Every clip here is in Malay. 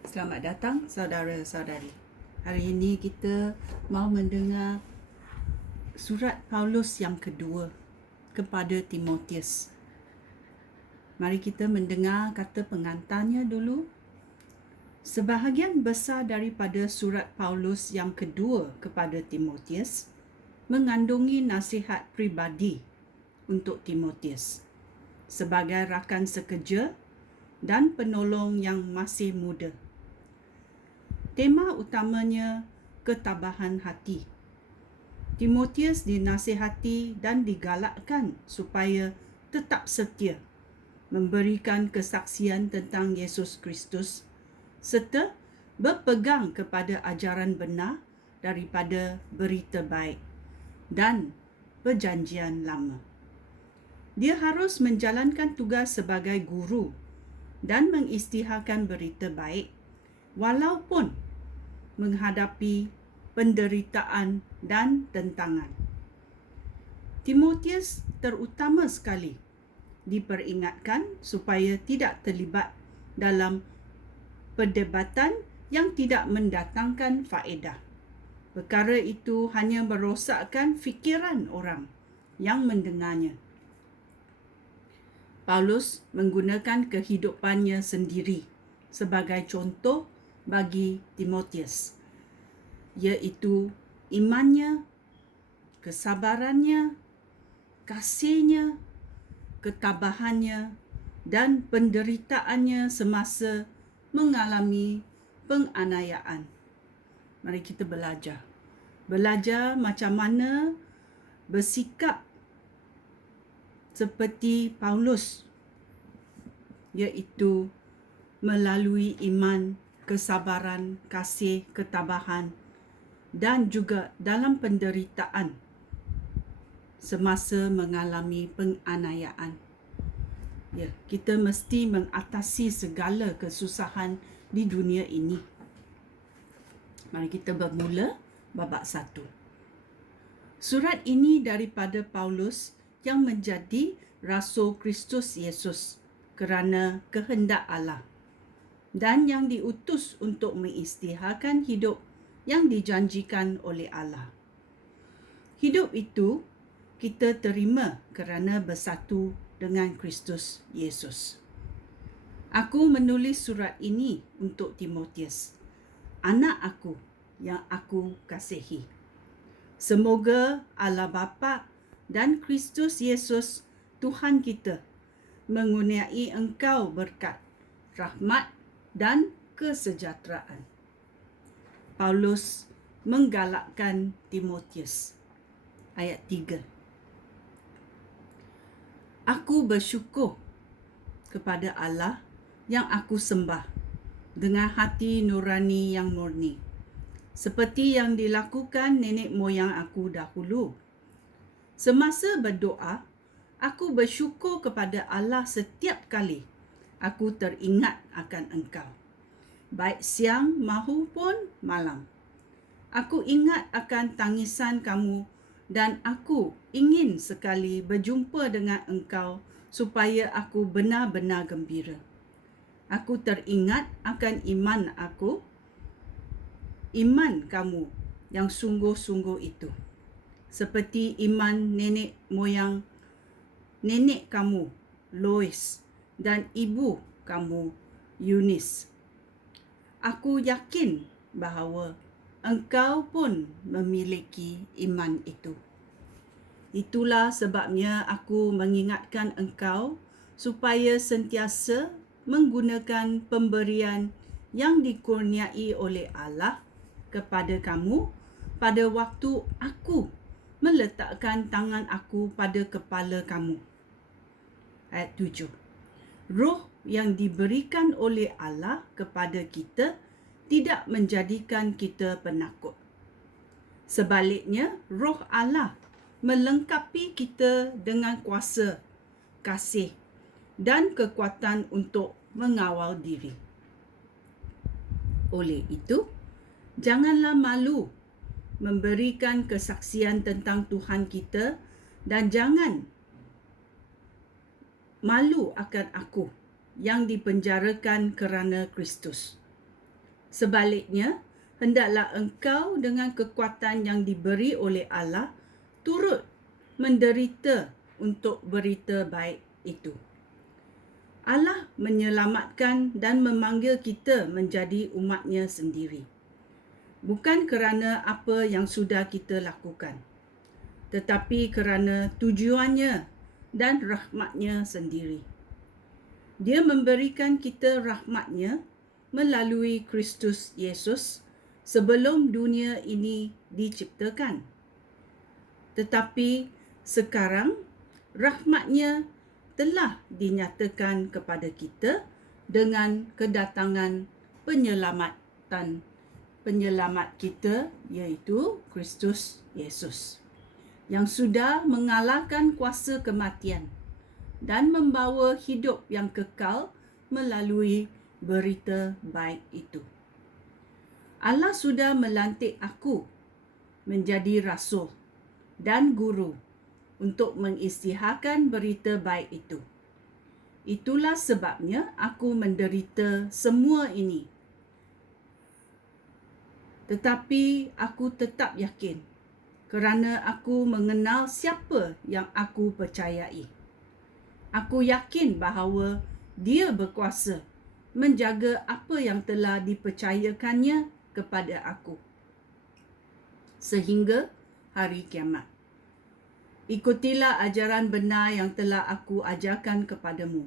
Selamat datang saudara-saudari. Hari ini kita mau mendengar surat Paulus yang kedua kepada Timotius. Mari kita mendengar kata pengantarnya dulu. Sebahagian besar daripada surat Paulus yang kedua kepada Timotius mengandungi nasihat pribadi untuk Timotius sebagai rakan sekerja dan penolong yang masih muda. Tema utamanya ketabahan hati. Timotius dinasihati dan digalakkan supaya tetap setia, memberikan kesaksian tentang Yesus Kristus serta berpegang kepada ajaran benar daripada berita baik dan perjanjian lama. Dia harus menjalankan tugas sebagai guru dan mengisytiharkan berita baik walaupun menghadapi penderitaan dan tentangan. Timotius terutama sekali diperingatkan supaya tidak terlibat dalam perdebatan yang tidak mendatangkan faedah. Perkara itu hanya merosakkan fikiran orang yang mendengarnya. Paulus menggunakan kehidupannya sendiri sebagai contoh bagi Timotius, iaitu imannya, kesabarannya, kasihnya, ketabahannya, dan penderitaannya semasa mengalami penganiayaan. Mari kita belajar. Belajar macam mana bersikap seperti Paulus, iaitu melalui iman, kesabaran, kasih, ketabahan dan juga dalam penderitaan semasa mengalami penganiayaan. Kita mesti mengatasi segala kesusahan di dunia ini. Mari kita bermula babak 1. Surat ini daripada Paulus yang menjadi Rasul Kristus Yesus kerana kehendak Allah dan yang diutus untuk mengisytiharkan hidup yang dijanjikan oleh Allah. Hidup itu kita terima kerana bersatu dengan Kristus Yesus. Aku menulis surat ini untuk Timotius, anak aku yang aku kasihi. Semoga Allah Bapa dan Kristus Yesus Tuhan kita mengurniai engkau berkat, rahmat dan kesejahteraan. Paulus menggalakkan Timotius. Ayat 3. Aku bersyukur kepada Allah yang aku sembah dengan hati nurani yang murni, seperti yang dilakukan nenek moyang aku dahulu. Semasa berdoa, aku bersyukur kepada Allah setiap kali aku teringat akan engkau, baik siang maupun malam. Aku ingat akan tangisan kamu dan aku ingin sekali berjumpa dengan engkau supaya aku benar-benar gembira. Aku teringat akan iman kamu yang sungguh-sungguh itu, seperti iman nenek moyang nenek kamu Lois dan ibu kamu Eunice. Aku yakin bahawa engkau pun memiliki iman itu. Itulah sebabnya aku mengingatkan engkau supaya sentiasa menggunakan pemberian yang dikurniai oleh Allah kepada kamu pada waktu aku meletakkan tangan aku pada kepala kamu. Ayat 7. Roh yang diberikan oleh Allah kepada kita tidak menjadikan kita penakut. Sebaliknya, Roh Allah melengkapi kita dengan kuasa, kasih dan kekuatan untuk mengawal diri. Oleh itu, janganlah malu memberikan kesaksian tentang Tuhan kita dan jangan malu akan aku yang dipenjarakan kerana Kristus. Sebaliknya, hendaklah engkau dengan kekuatan yang diberi oleh Allah turut menderita untuk berita baik itu. Allah menyelamatkan dan memanggil kita menjadi umat-Nya sendiri. Bukan kerana apa yang sudah kita lakukan, tetapi kerana tujuannya dan rahmat-Nya sendiri. Dia memberikan kita rahmat-Nya melalui Kristus Yesus sebelum dunia ini diciptakan. Tetapi sekarang rahmat-Nya telah dinyatakan kepada kita dengan kedatangan penyelamat kita, iaitu Kristus Yesus, yang sudah mengalahkan kuasa kematian dan membawa hidup yang kekal melalui berita baik itu. Allah sudah melantik aku menjadi rasul dan guru untuk mengisytiharkan berita baik itu. Itulah sebabnya aku menderita semua ini. Tetapi aku tetap yakin kerana aku mengenal siapa yang aku percayai. Aku yakin bahawa Dia berkuasa menjaga apa yang telah dipercayakannya kepada aku sehingga hari kiamat. Ikutilah ajaran benar yang telah aku ajarkan kepadamu.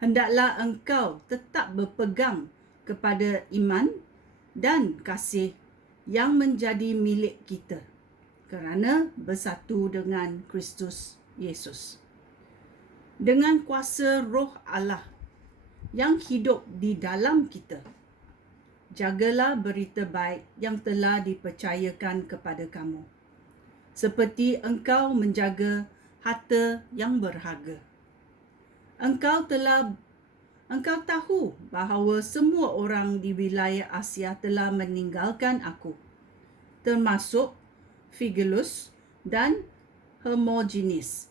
Hendaklah engkau tetap berpegang kepada iman dan kasih yang menjadi milik kita kerana bersatu dengan Kristus Yesus. Dengan kuasa Roh Allah yang hidup di dalam kita, jagalah berita baik yang telah dipercayakan kepada kamu, seperti engkau menjaga harta yang berharga. Engkau tahu bahawa semua orang di wilayah Asia telah meninggalkan aku, termasuk Figelus dan Hermogenes.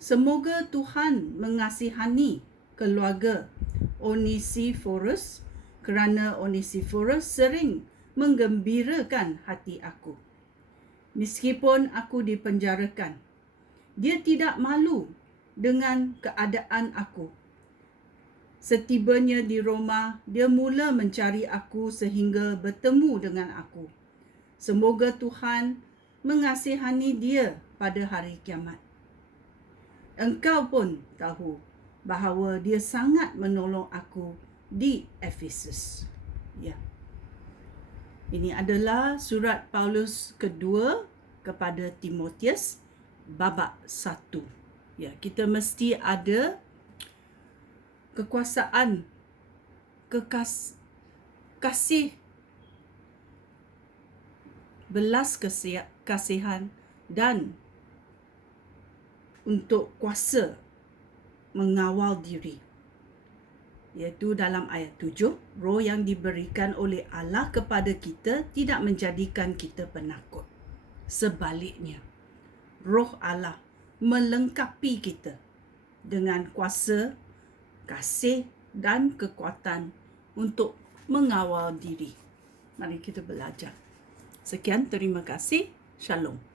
Semoga Tuhan mengasihani keluarga Onesiphorus, kerana Onesiphorus sering menggembirakan hati aku. Meskipun aku dipenjarakan, dia tidak malu dengan keadaan aku. Setibanya di Roma, dia mula mencari aku sehingga bertemu dengan aku. Semoga Tuhan mengasihani dia pada hari kiamat. Engkau pun tahu bahawa dia sangat menolong aku di Efesus. Ya. Ini adalah surat Paulus kedua kepada Timotius babak 1. Ya, kita mesti ada kekuasaan, kasih, belas kasihan dan untuk kuasa mengawal diri. Iaitu dalam ayat 7, roh yang diberikan oleh Allah kepada kita tidak menjadikan kita penakut. Sebaliknya, roh Allah melengkapi kita dengan kuasa, kasih dan kekuatan untuk mengawal diri. Mari kita belajar. Sekian, terima kasih. Shalom.